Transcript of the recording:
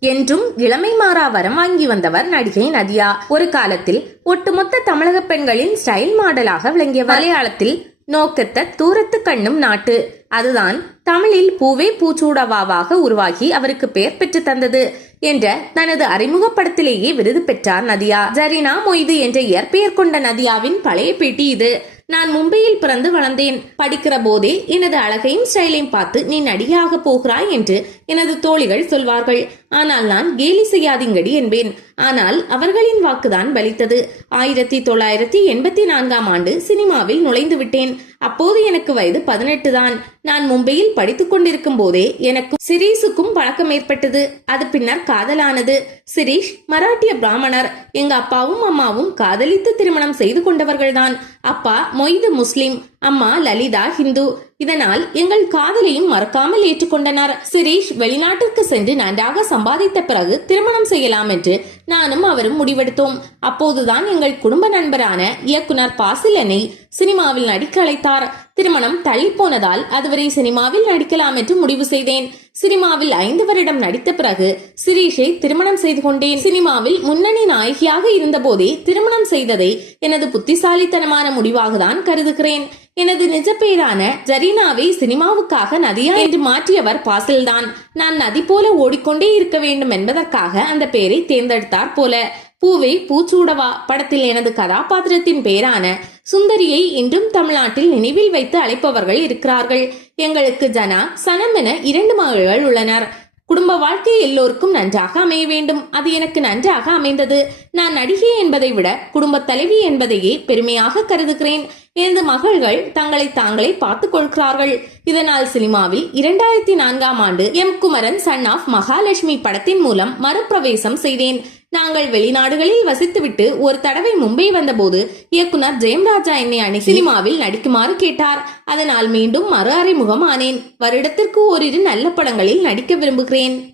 என்றும் இளமை மாறா வரம் வாங்கி வந்தவர் நடிகை நதியா. ஒரு காலத்தில் ஒட்டுமொத்த தமிழக பெண்களின் ஸ்டைல் மாடலாக விளங்கிய மலையாளத்தில் நோக்கத்த தூரத்து கண்ணும் நாட்டு. அதுதான் தமிழில் பூவே பூச்சூடவாவாக உருவாகி அவருக்கு பெயர் பெற்று தந்தது என்ற தனது அறிமுகப்படத்திலேயே விருது பெற்றார் நதியா. ஜரினா மொய்து என்ற இயற்பெயர் கொண்ட நதியாவின் பழைய பேட்டி இது. நான் மும்பையில் பிறந்து வளர்ந்தேன். படிக்கிற போதே எனது அழகையும் ஸ்டைலையும் பார்த்து நீ நடிகையாக போகிறாய் என்று எனது தோழிகள் சொல்வார்கள். ஆனால் நான் கேலி செய்யாதீங்கடி என்பேன். ஆனால் அவர்களின் வாக்குதான் பலித்தது. ஆயிரத்தி தொள்ளாயிரத்தி எண்பத்தி நான்காம் ஆண்டு சினிமாவில் நுழைந்து விட்டேன் அப்போது எனக்கு வயது பதினெட்டு தான். நான் மும்பையில் படித்துக் கொண்டிருக்கும் போதே எனக்கும் சிரீஷுக்கும் பழக்கம் ஏற்பட்டது. அது பின்னர் காதலானது. சிரீஷ் மராட்டிய பிராமணர். எங்க அப்பாவும் அம்மாவும் காதலித்து திருமணம் செய்து கொண்டவர்கள்தான். அப்பா மொய்து முஸ்லிம். அம்மா லலிதா ஹிந்து இதனால் எங்கள் காதலையும் மறக்காமல் ஏற்றுக்கொண்டனர். சிரீஷ் வெளிநாட்டிற்கு சென்று நன்றாக சம்பாதித்த பிறகு திருமணம் செய்யலாம் என்று நானும் அவரும் முடிவெடுத்தோம். அப்போதுதான் எங்கள் குடும்ப நண்பரான இயக்குனர் பாசிலனை சினிமாவில் நடிக்க அழைத்தார். திருமணம் தள்ளி போனதால் அதுவரை சினிமாவில் நடிக்கலாம் என்று முடிவு செய்தேன். சினிமாவில் ஐந்து வருடம் நடித்த பிறகு சிரீஷை திருமணம் செய்து கொண்டேன். சினிமாவில் முன்னணி நாயகியாக இருந்தபோதே திருமணம் செய்ததை எனது புத்திசாலித்தனமான முடிவாக தான் கருதுகிறேன். எனது நிஜ பெயரான ஜரீனாவை சினிமாவுக்காக நதியா என்று மாற்றியவர் பாசில்தான். நான் நதி போல ஓடிக்கொண்டே இருக்க வேண்டும் என்பதற்காக அந்த பெயரை தேர்ந்தெடுத்தார் போல. பூவை பூச்சூடவா படத்தில் எனது கதாபாத்திரத்தின் பெயரான சுந்தரியை இன்றும் தமிழ்நாட்டில் நினைவில் வைத்து அழைப்பவர்கள் இருக்கிறார்கள். எங்களுக்கு ஜனா சனம் என இரண்டு மகள்கள் உள்ளனர். குடும்ப வாழ்க்கை எல்லோருக்கும் நன்றாக அமைய வேண்டும். அது எனக்கு நன்றாக அமைந்தது. நான் நடிகை என்பதை விட குடும்ப தலைவி என்பதையே பெருமையாக கருதுகிறேன். எனது மகள்கள் தங்களை தாங்களே பார்த்துக் கொள்கிறார்கள். இதனால் சினிமாவில் இரண்டாயிரத்தி நான்காம் ஆண்டு M. Kumaran son of Mahalakshmi படத்தின் மூலம் மறுபிரவேசம் செய்தேன். நாங்கள் வெளிநாடுகளில் வசித்துவிட்டு ஒரு தடவை மும்பை வந்தபோது இயக்குனர் ஜெயம்ராஜா என்னை அணி சினிமாவில் நடிக்குமாறு கேட்டார். அதனால் மீண்டும் மறு அறிமுகம் ஆனேன் வருடத்திற்கு ஓரிரு நல்ல படங்களில் நடிக்க விரும்புகிறேன்.